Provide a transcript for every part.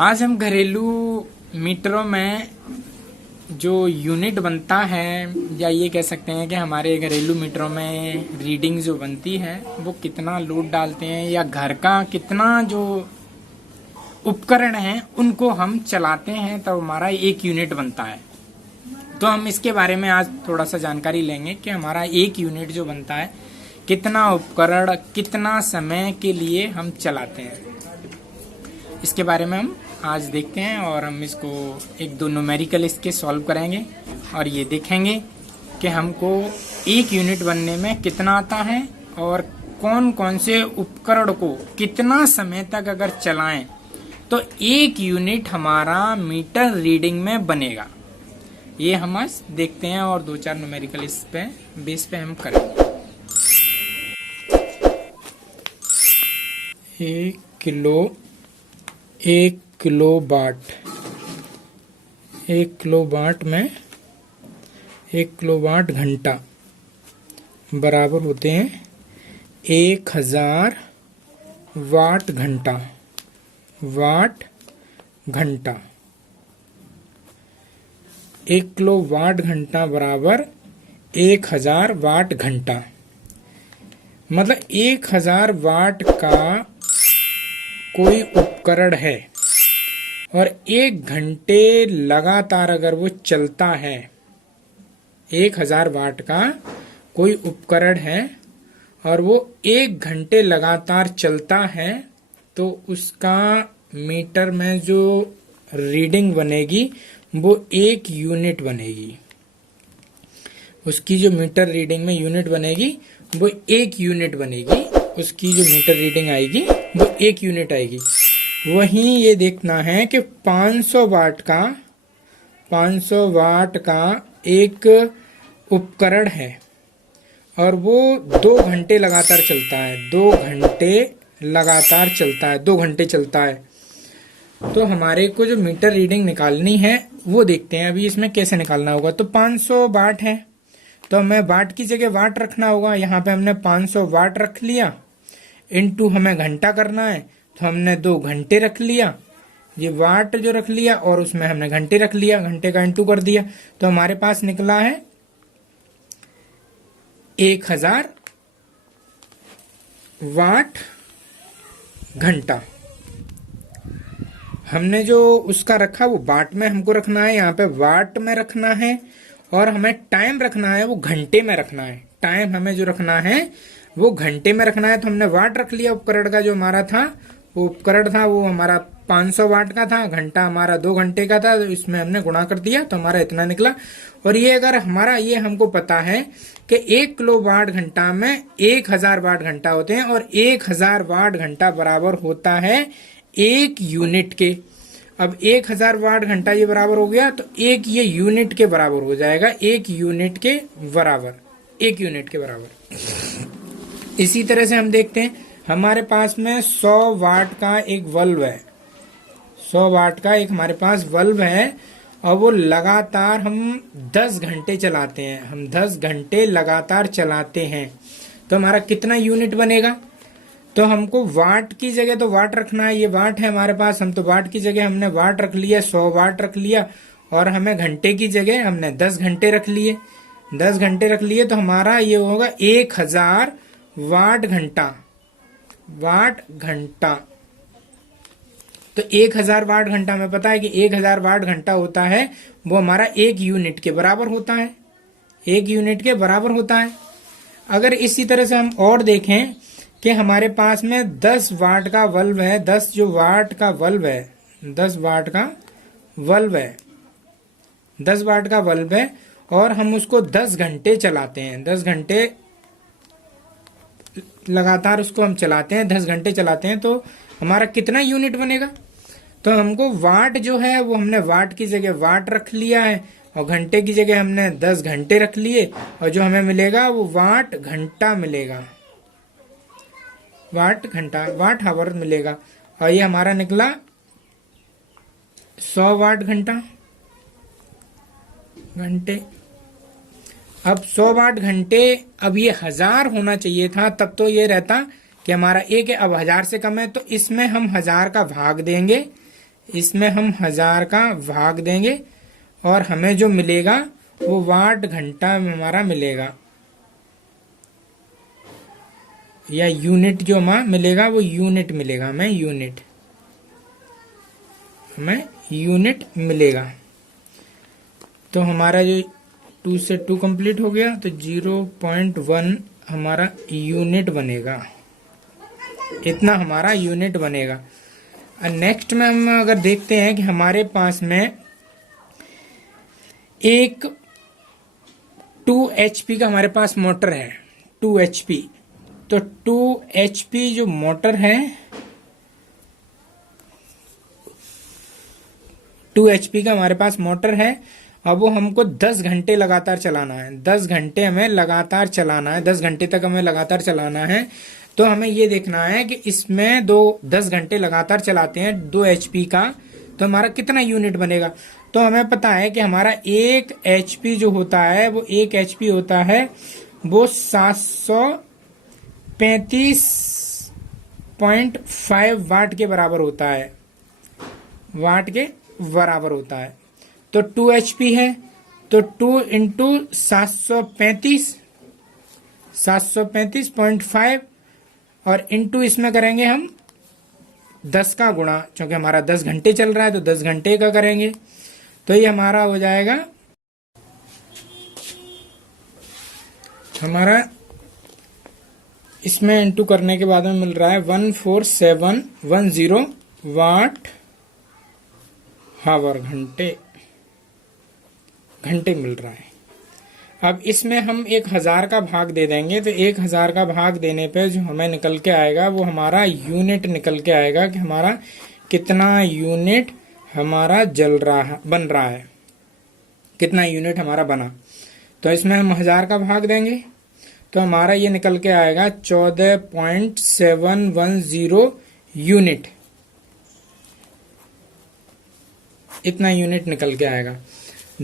आज हम घरेलू मीटरों में जो यूनिट बनता है या ये कह सकते हैं कि हमारे घरेलू मीटरों में रीडिंग जो बनती है वो कितना लोड डालते हैं या घर का कितना जो उपकरण है उनको हम चलाते हैं तब हमारा एक यूनिट बनता है। तो हम इसके बारे में आज थोड़ा सा जानकारी लेंगे कि हमारा एक यूनिट जो बनता है कितना उपकरण कितना समय के लिए हम चलाते हैं, इसके बारे में हम आज देखते हैं और हम इसको एक दो न्यूमेरिकल इसके सॉल्व करेंगे और ये देखेंगे कि हमको एक यूनिट बनने में कितना आता है और कौन कौन से उपकरण को कितना समय तक अगर चलाएं तो एक यूनिट हमारा मीटर रीडिंग में बनेगा। ये हम आज देखते हैं और दो चार न्यूमेरिकल इस पे बेस पे हम करेंगे। 1 किलोवाट में 1 किलोवाट घंटा बराबर होते हैं 1000 वाट घंटा। 1 किलोवाट घंटा बराबर 1000 वाट घंटा, मतलब 1000 वाट का कोई उपकरण है और 1 घंटे लगातार अगर वो चलता है, 1000 वाट का कोई उपकरण है और वो 1 घंटे लगातार चलता है तो उसका मीटर में जो रीडिंग बनेगी वो 1 यूनिट बनेगी। उसकी जो मीटर रीडिंग में यूनिट बनेगी वो 1 यूनिट बनेगी। उसकी जो मीटर रीडिंग आएगी वो 1 यूनिट आएगी। वहीं ये देखना है कि 500 वाट का एक उपकरण है और वो 2 घंटे लगातार चलता है। 2 घंटे लगातार चलता है, 2 घंटे चलता है। तो हमारे को जो मीटर रीडिंग निकालनी है वो देखते हैं अभी इसमें कैसे निकालना होगा। तो 500 वाट है तो हमें वाट की जगह वाट रखना होगा। यहाँ पे हमने 500 वाट रख लिया, इनटू हमें घंटा करना है तो हमने 2 घंटे रख लिया। ये वाट जो रख लिया और उसमें हमने घंटे रख लिया, घंटे का इनटू कर दिया तो हमारे पास निकला है 1000 वाट घंटा। हमने जो उसका रखा वो वाट में हमको रखना है, यहाँ पे वाट में रखना है और हमें टाइम रखना है वो घंटे में रखना है। टाइम हमें जो रखना है वो घंटे में रखना है। तो हमने वाट रख लिया उपकरण का, जो हमारा था वो उपकरण था वो हमारा 500 वाट का था, घंटा हमारा 2 घंटे का था, तो इसमें हमने गुणा कर दिया तो हमारा इतना निकला। और ये अगर हमारा ये हमको पता है कि 1 किलोवाट घंटा में 1000 वाट घंटा होते हैं और 1000 वाट घंटा बराबर होता है 1 यूनिट के। अब 1000 वाट घंटा ये बराबर हो गया तो एक ये यूनिट के बराबर हो जाएगा, 1 यूनिट के बराबर, 1 यूनिट के बराबर। इसी तरह से हम देखते हैं हमारे पास में 100 वाट का एक बल्ब है। 100 वाट का एक हमारे पास बल्ब है और वो लगातार हम 10 घंटे चलाते हैं। हम 10 घंटे लगातार चलाते हैं तो हमारा कितना यूनिट बनेगा। तो हमको वाट की जगह तो वाट रखना है, ये वाट है हमारे पास, हम तो वाट की जगह हमने वाट रख लिया, 100 वाट रख लिया और हमें घंटे की जगह हमने 10 घंटे रख लिए। 10 घंटे रख लिए तो हमारा ये होगा 1000 वाट घंटा। तो 1000 वाट घंटा हमें पता है कि 1000 वाट घंटा होता है वो हमारा 1 यूनिट के बराबर होता है, 1 यूनिट के बराबर होता है। अगर इसी तरह से हम और देखें कि हमारे पास में 10 वाट का बल्ब है, 10 जो वाट का बल्ब है, 10 वाट का बल्ब है, 10 वाट का बल्ब है और हम उसको 10 घंटे चलाते हैं। 10 घंटे लगातार उसको हम चलाते हैं, 10 घंटे चलाते हैं तो हमारा कितना यूनिट बनेगा। तो हमको वाट जो है वो हमने वाट की जगह वाट रख लिया है और घंटे की जगह हमने 10 घंटे रख लिए और जो हमें मिलेगा वो वाट घंटा मिलेगा, वाट घंटा, वाट हावर मिलेगा। और ये हमारा निकला 100 वाट घंटे। अब 100 वाट घंटे, अब ये 1000 होना चाहिए था, तब तो ये रहता कि हमारा एक है, अब 1000 से कम है तो इसमें हम 1000 का भाग देंगे, इसमें हम 1000 का भाग देंगे और हमें जो मिलेगा वो वाट घंटा में हमारा मिलेगा, या यूनिट जो हमारा मिलेगा वो यूनिट मिलेगा, हमें यूनिट मिलेगा। तो हमारा जो 2 से 2 कंप्लीट हो गया, तो 0.1 हमारा यूनिट बनेगा, इतना हमारा यूनिट बनेगा। और नेक्स्ट में हम अगर देखते हैं कि हमारे पास में एक 2 HP का हमारे पास मोटर है, 2 HP। तो 2 HP जो मोटर है, 2 HP का हमारे पास मोटर है। अब वो हमको 10 घंटे लगातार चलाना है, 10 घंटे हमें लगातार चलाना है, 10 घंटे तक हमें लगातार चलाना है। तो हमें ये देखना है कि इसमें 10 घंटे लगातार चलाते हैं 2 HP का, तो हमारा कितना यूनिट बनेगा। तो हमें पता है कि हमारा 1 HP जो होता है वो 1 HP होता है वो 735.5 वाट के बराबर होता है, वाट के बराबर होता है। तो 2 HP है, तो 2 इंटू 735.5 और इंटू इसमें करेंगे हम 10 का गुणा, क्योंकि हमारा 10 घंटे चल रहा है तो 10 घंटे का करेंगे। तो ये हमारा हो जाएगा, हमारा इसमें इंटू करने के बाद में मिल रहा है 14710 वाट हावर, घंटे मिल रहा है। अब इसमें हम 1000 का भाग दे देंगे, तो 1000 का भाग देने पे जो हमें निकल के आएगा वो हमारा यूनिट निकल के आएगा कि हमारा कितना यूनिट हमारा बन रहा है, कितना यूनिट हमारा बना। तो इसमें हम 1000 का भाग देंगे तो हमारा ये निकल के आएगा 14.710 यूनिट, इतना यूनिट निकल के आएगा।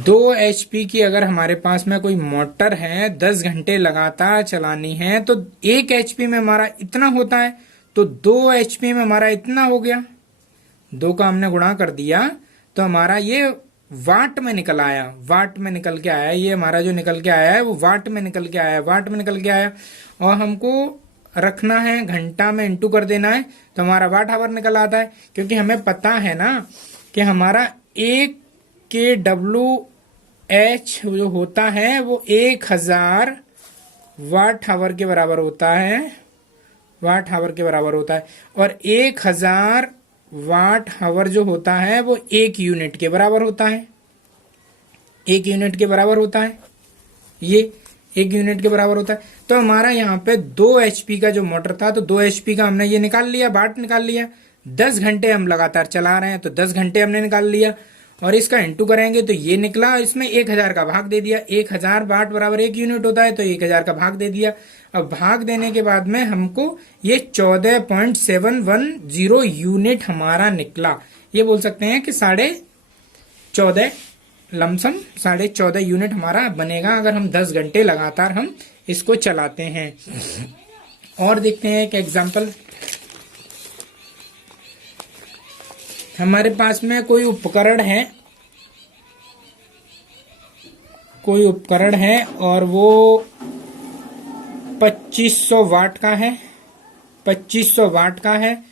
2 HP की अगर हमारे पास में कोई मोटर है, 10 घंटे लगातार चलानी है, तो 1 HP में हमारा इतना होता है, तो 2 HP में हमारा इतना हो गया, 2 का हमने गुणा कर दिया तो हमारा ये वाट में निकल आया, वाट में निकल के आया। ये हमारा जो निकल के आया है वो वाट में निकल के आया, वाट में निकल के आया। और हमको रखना है घंटा में इंटू कर देना है, तो हमारा वाट आवर निकल आता है। क्योंकि हमें पता है ना कि हमारा 1 kWh जो होता है वो 1000 वाट आवर के बराबर होता है, वाट आवर के बराबर होता है। और 1000 वाट आवर जो होता है वो 1 यूनिट के बराबर होता है, 1 यूनिट के बराबर होता है, ये 1 यूनिट के बराबर होता है। तो हमारा यहाँ पे 2 HP का जो मोटर था, तो 2 HP का हमने ये निकाल लिया, वाट निकाल लिया। 10 घंटे हम लगातार चला रहे हैं तो 10 घंटे हमने निकाल लिया, और इसका इंटू करेंगे तो ये निकला। इसमें 1000 का भाग दे दिया, 1000 वाट बराबर 1 यूनिट होता है, तो 1000 का भाग दे दिया। अब भाग देने के बाद में हमको ये 14.710 यूनिट हमारा निकला। ये बोल सकते हैं कि 14.5 लमसम 14.5 यूनिट हमारा बनेगा अगर हम 10 घंटे लगातार हम इसको चलाते हैं। और देखते हैं एक एग्जाम्पल। हमारे पास में कोई उपकरण है और वो 2500 वाट का है, 2500 वाट का है,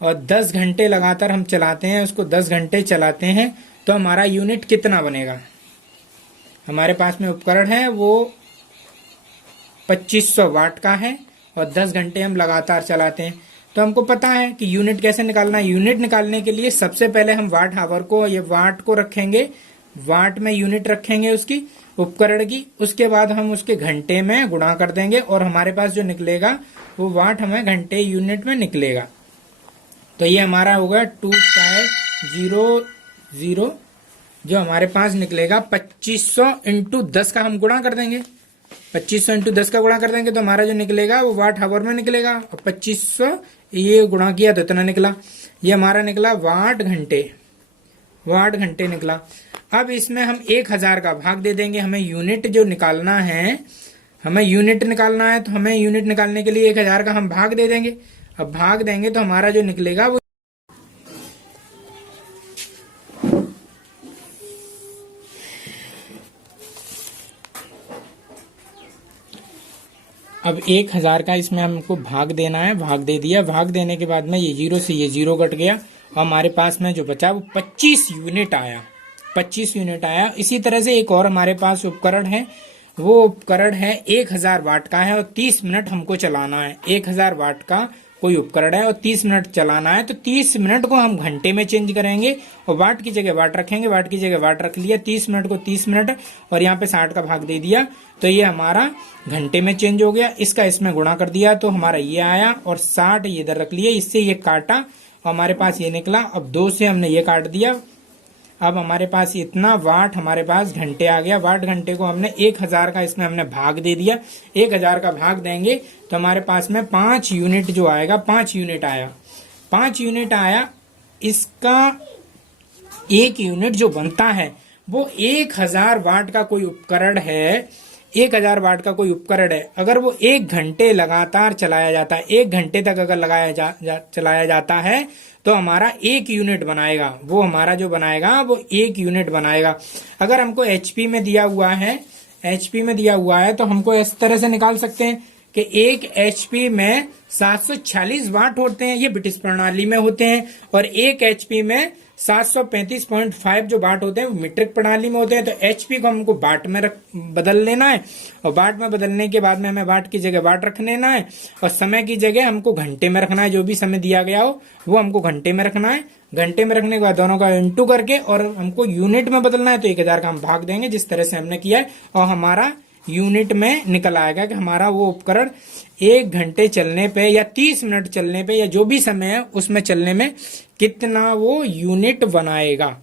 और 10 घंटे लगातार हम चलाते हैं उसको, 10 घंटे चलाते हैं तो हमारा यूनिट कितना बनेगा। हमारे पास में उपकरण है वो 2500 वाट का है और 10 घंटे हम लगातार चलाते हैं। तो हमको पता है कि यूनिट कैसे निकालना है। यूनिट निकालने के लिए सबसे पहले हम वाट आवर को, ये वाट को रखेंगे, वाट में यूनिट रखेंगे उसकी, उपकरण की। उसके बाद हम उसके घंटे में गुणा कर देंगे और हमारे पास जो निकलेगा वो वाट हमें घंटे यूनिट में निकलेगा। तो ये हमारा होगा 2500 जो हमारे पास निकलेगा 2500 इंटू 10 का हम गुणा कर देंगे, 2500 इंटू 10 का गुणा कर देंगे तो हमारा जो निकलेगा वो वाट आवर में निकलेगा। और 2500 ये गुणा किया तो इतना निकला, ये हमारा निकला वाट घंटे निकला। अब इसमें हम 1000 का भाग दे देंगे। हमें यूनिट जो निकालना है, हमें यूनिट निकालना है, तो हमें यूनिट निकालने के लिए 1000 का हम भाग दे देंगे। अब भाग देंगे तो हमारा जो निकलेगा वो अब 1000 का इसमें हमको भाग देना है, भाग दे दिया। भाग देने के बाद में ये 0 से ये 0 कट गया और हमारे पास में जो बचा वो 25 यूनिट आया। 25 यूनिट आया। इसी तरह से एक और हमारे पास उपकरण है, वो उपकरण है 1000 वाट का है और 30 मिनट हमको चलाना है। 1000 वाट का कोई उपकरण है और 30 मिनट चलाना है, तो 30 मिनट को हम घंटे में चेंज करेंगे और वाट की जगह वाट रखेंगे। वाट की जगह वाट रख लिया, 30 मिनट को 30 मिनट और यहाँ पे 60 का भाग दे दिया, तो ये हमारा घंटे में चेंज हो गया। इसका इसमें गुणा कर दिया तो हमारा ये आया और 60 ये इधर रख लिया, इससे ये काटा और हमारे पास ये निकला। अब 2 से हमने ये काट दिया, अब हमारे पास इतना वाट हमारे पास घंटे आ गया। वाट घंटे को हमने 1000 का इसमें हमने भाग दे दिया। 1000 का भाग देंगे तो हमारे पास में 5 यूनिट जो आएगा, 5 यूनिट आया। 5 यूनिट आया। इसका 1 यूनिट जो बनता है वो 1000 वाट का कोई उपकरण है। 1000 वाट का कोई उपकरण है, अगर वो 1 घंटे लगातार चलाया जाता है, 1 घंटे तक अगर चलाया जाता है तो हमारा 1 यूनिट बनाएगा। वो हमारा जो बनाएगा वो 1 यूनिट बनाएगा। अगर हमको एचपी में दिया हुआ है, एचपी में दिया हुआ है तो हमको इस तरह से निकाल सकते हैं कि 1 एचपी में 746 वाट होते हैं, ये ब्रिटिश प्रणाली में होते हैं, और 1 एचपी में 735.5 जो वाट होते हैं वो मीट्रिक प्रणाली में होते हैं। तो एचपी को हमको वाट में बदल लेना है और वाट में बदलने के बाद में हमें वाट की जगह वाट रख लेना है और समय की जगह हमको घंटे में रखना है। जो भी समय दिया गया हो वो हमको घंटे में रखना है। घंटे में रखने के बाद दोनों का इंटू करके और हमको यूनिट में बदलना है, तो 1000 का हम भाग देंगे जिस तरह से हमने किया है और हमारा यूनिट में निकल आएगा कि हमारा वो उपकरण 1 घंटे चलने पे या 30 मिनट चलने पे या जो भी समय है उसमें चलने में कितना वो यूनिट बनाएगा।